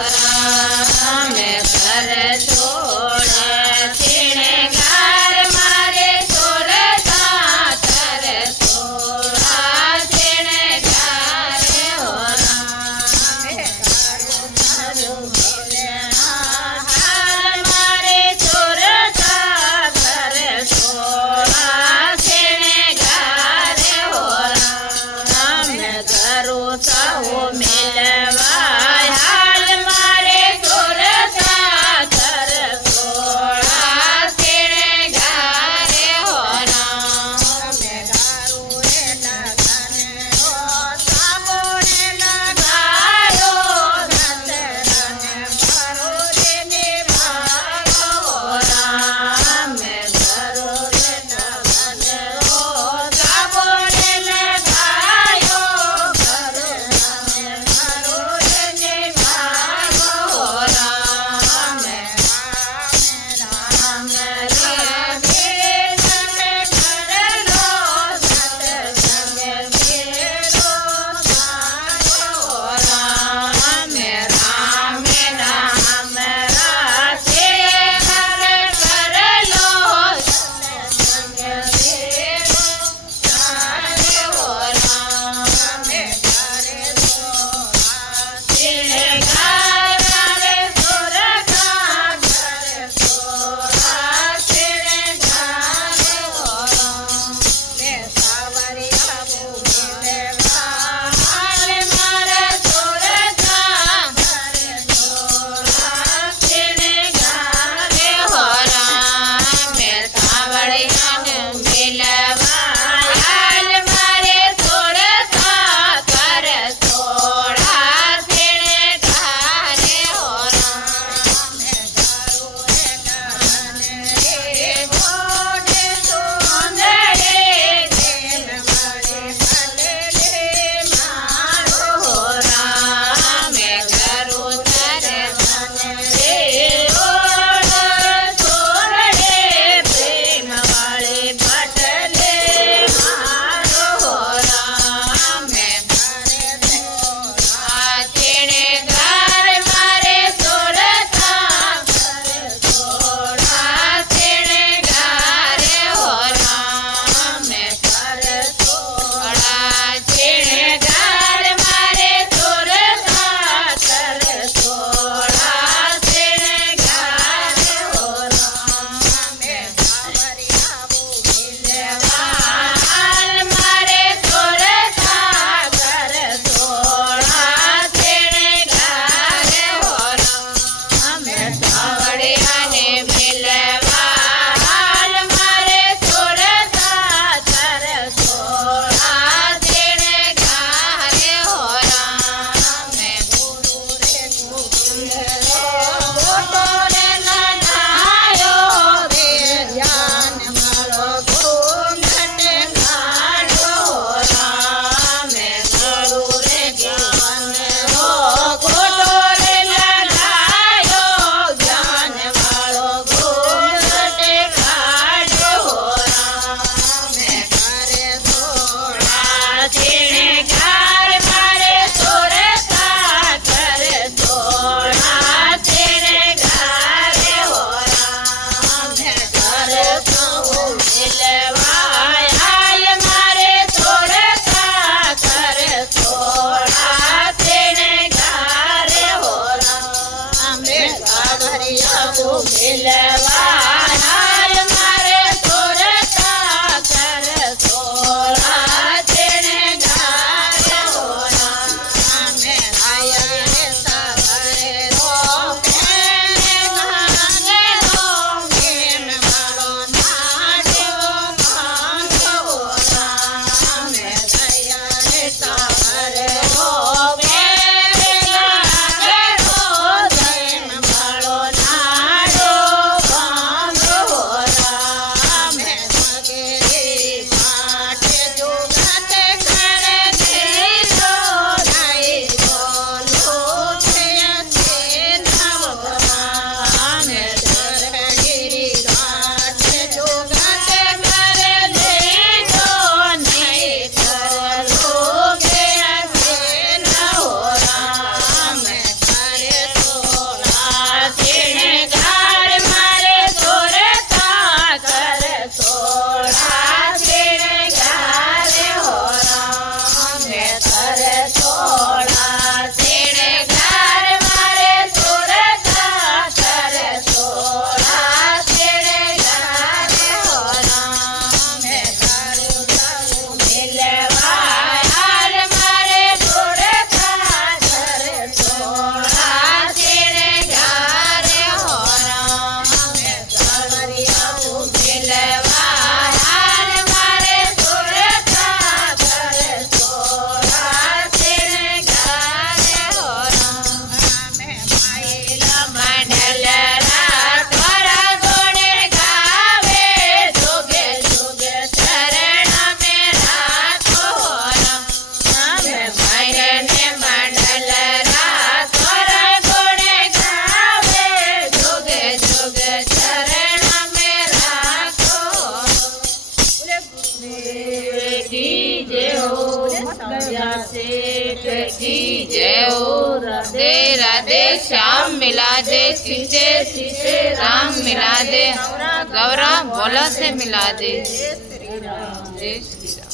રામે ઘર છોડ તેણે ઘર મારે છોડતા ઘર છોડા તેણે ઘર હો રામે હાલ મારે છોડતા ઘર છોડા તેણે ઘર હો રામે ઘરો સૌ મેલવા હાલ મારે છોડતા ઘર છોડા તેણે ઘર હો રામે ગારો એના ઘરે હો સાબોને ના ગાયો ધંધરાને મારો રે નિભાવો રામે ઘરો એના ઘરે હો સાબોને ના ગાયો ધંધરાને મારો રે નિભાવો રામે રામ રે તમે ઘરનો સત્સંગ મેરો સારો રામે રામ નામ રાસે ઘર કરલો સત્સંગ મેરો સારો રામે ઘરે તેણે ઘર મારે છોડતા ઘર છોડા તેણે ઘર હો રામે સાવરિયા મેલવા હાલ મારે છોડતા ઘર છોડા તેણે ઘર હો રામે સાવરિયાને મેલવા હાલ મારે છોડતા ઘર છોડા તેણે ઘર હો રામે ગારો એના ઘરે ગોડે સોંદડે જેલ મારે ભલે મારો હો રામે ગારો તારે ધને ઓડ છોડે પ્રેમ વાળે ભટલે મારો હો રામે ઘરે છોડા તેણે ઘર મારે છોડતા ઘર છોડા તેણે ઘર હો રામે ઘર છોડા તેણે ઘર મારે છોડતા ઘર છોડા તેણે ઘર હો રામે સાવરિયા મેલવા હાલ મારે છોડતા ઘર છોડા તેણે ઘર હો રામે સાવરિયાને મેલવા હાલ મારે છોડતા ઘર છોડા તેણે ઘર હો રામે ગુરુ રે ગોવિંદો ગોટો રે ના ગાયો રે ધ્યાન મારો ઘૂંઘટ કાઢો રામે ગુરુ રે જ્ઞાન હો ગોટો રે ના ગાયો જ્ઞાન વાળો ઘૂંઘટ કાઢો રામે ઘરે છોડા તેણે ઘર મારે છોડતા ઘર છોડા તેણે ઘર હો રામે ઘર સૌ મેલવા હાલ મારે છોડતા ઘર છોડા તેણે ઘર હો રામે સાવરિયા મેલવા હાલ મારે છોડતા ઘર છોડા તેણે ઘર હો રામે રાયણે સાગરે રો કેને ભાંગે રો કેમ મારો નાડ્યો ભાંગો રામે રાયણે સાગરે રો કેને ભાંગે રો કેમ મારો નાડ્યો ભાંગો मैया सेठ की जय हो। राधे राधे श्याम मिला दे, सीते सीते राम मिला दे, गौरा बोला से मिला दे। जय श्री राम। जय श्री राम।